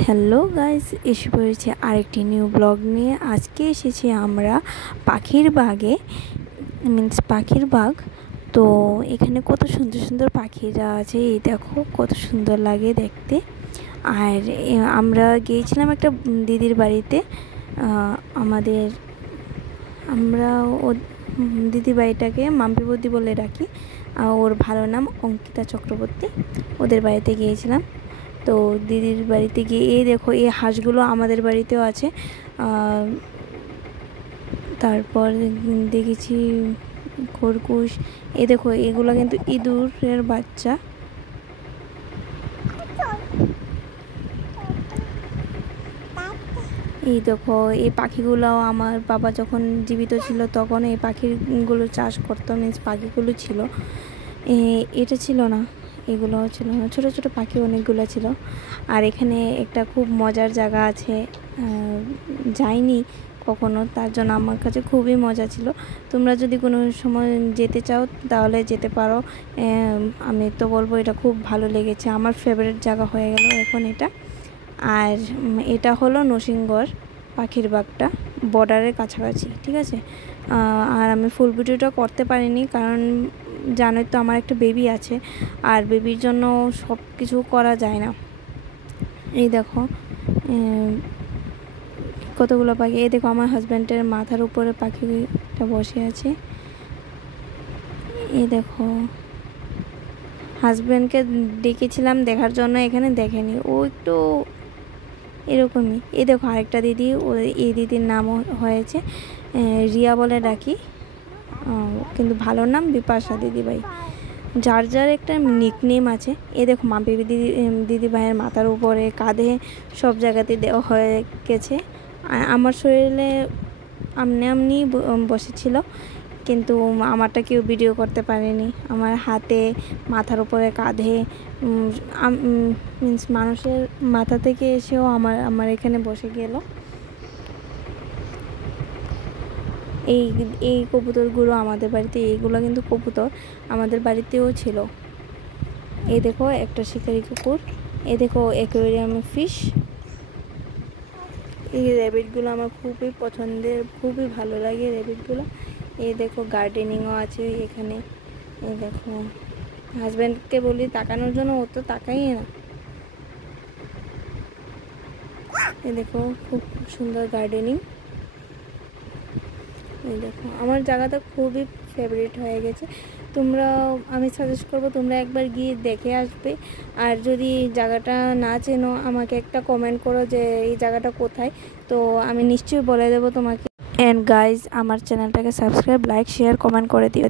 Hello guys, এসে পড়েছে আরেকটি নিউ ব্লগ নিয়ে। আজকে এসেছি আমরা পাখির বাগে, পাখির বাগ। তো এখানে কত সুন্দর সুন্দর পাখিরা আছে, এই দেখো কত সুন্দর লাগে দেখতে। আর আমরা গিয়েছিলাম একটা দিদির বাড়িতে। আমরা ও দিদি বাড়িটাকে মাম্পি বৌদি বলে ডাকি। ওর ভালো নাম অঙ্কিতা চক্রবর্তী। ওদের বাড়িতে গিয়েছিলাম। তো দিদির বাড়িতে গিয়ে এই দেখো এই হাঁসগুলো আমাদের বাড়িতেও আছে। তারপর দেখেছি খরগোশ। এই দেখো এগুলো কিন্তু ইঁদুরের বাচ্চা। এই দেখো এই পাখিগুলো আমার বাবা যখন জীবিত ছিল তখন এই পাখিগুলো চাষ করতো, পাখিগুলো ছিল। এটা ছিল না, এগুলো ছিল না, ছোটো ছোটো পাখি অনেকগুলো ছিল। আর এখানে একটা খুব মজার জায়গা আছে, যাইনি কখনো, তার জন্য আমার কাছে খুবই মজা ছিল। তোমরা যদি কোনো সময় যেতে চাও তাহলে যেতে পারো। আমি তো বলবো এটা খুব ভালো লেগেছে, আমার ফেভারিট জায়গা হয়ে গেল এখন এটা। আর এটা হলো নরসিংগড় পাখির বাগটা, বর্ডারের কাছাকাছি, ঠিক আছে। আর আমি ফুল ভিডিওটা করতে পারিনি, কারণ জানোই তো আমার একটা বেবি আছে, আর বেবির জন্য সব কিছু করা যায় না। এই দেখো কতগুলো পাখি। এই দেখো আমার হাজব্যান্ডের মাথার উপরে পাখিটা বসে আছে। এই দেখো হাজব্যান্ডকে ডেকেছিলাম দেখার জন্য, এখানে দেখেনি, ও একটু এরকমই। এই দেখো আরেকটা দিদি, এই দিদির নাম হয়েছে রিয়া বলে ডাকি, কিন্তু ভালো নাম বিপাশা দিদিভাই। যার যার একটা নিকনেম আছে। এই দেখো মাম্পি দিদি ভাইয়ের মাথার উপরে, কাঁধে, সব জায়গাতে দেওয়া হয়ে গেছে। আমার শরীরে আমনি বসেছিল, কিন্তু আমারটা কেউ ভিডিও করতে পারেনি। আমার হাতে, মাথার উপরে, কাঁধে, মানুষের মাথা থেকে এসেও আমার এখানে বসে গেল। এই কবুতরগুলো আমাদের বাড়িতে, এইগুলো কিন্তু কবুতর আমাদের বাড়িতেও ছিল। এই দেখো একটা শিকারি কুকুর। এই দেখো অ্যাকোয়ারিয়ামে ফিশ। এই র্যাবিটগুলো আমার খুবই পছন্দের, খুবই ভালো লাগে র্যাবিটগুলো। এই দেখো গার্ডেনিংও আছে এখানে। এই দেখো হাজব্যান্ডকে বলি তাকানোর জন্য, ও তো তাকাই না। এই দেখো খুব সুন্দর গার্ডেনিং। এই দেখো আমার জায়গাটা খুবই ফেভারিট হয়ে গেছে। আমি সাজেস্ট করবো তোমরা একবার গিয়ে দেখে আসবে। আর যদি জায়গাটা না চেনো আমাকে একটা কমেন্ট করো যে এই জায়গাটা কোথায়, তো আমি নিশ্চয়ই বলে দেবো তোমাকে। অ্যান্ড গাইজ, আমার চ্যানেলটাকে সাবস্ক্রাইব, লাইক, শেয়ার, কমেন্ট করে দিও।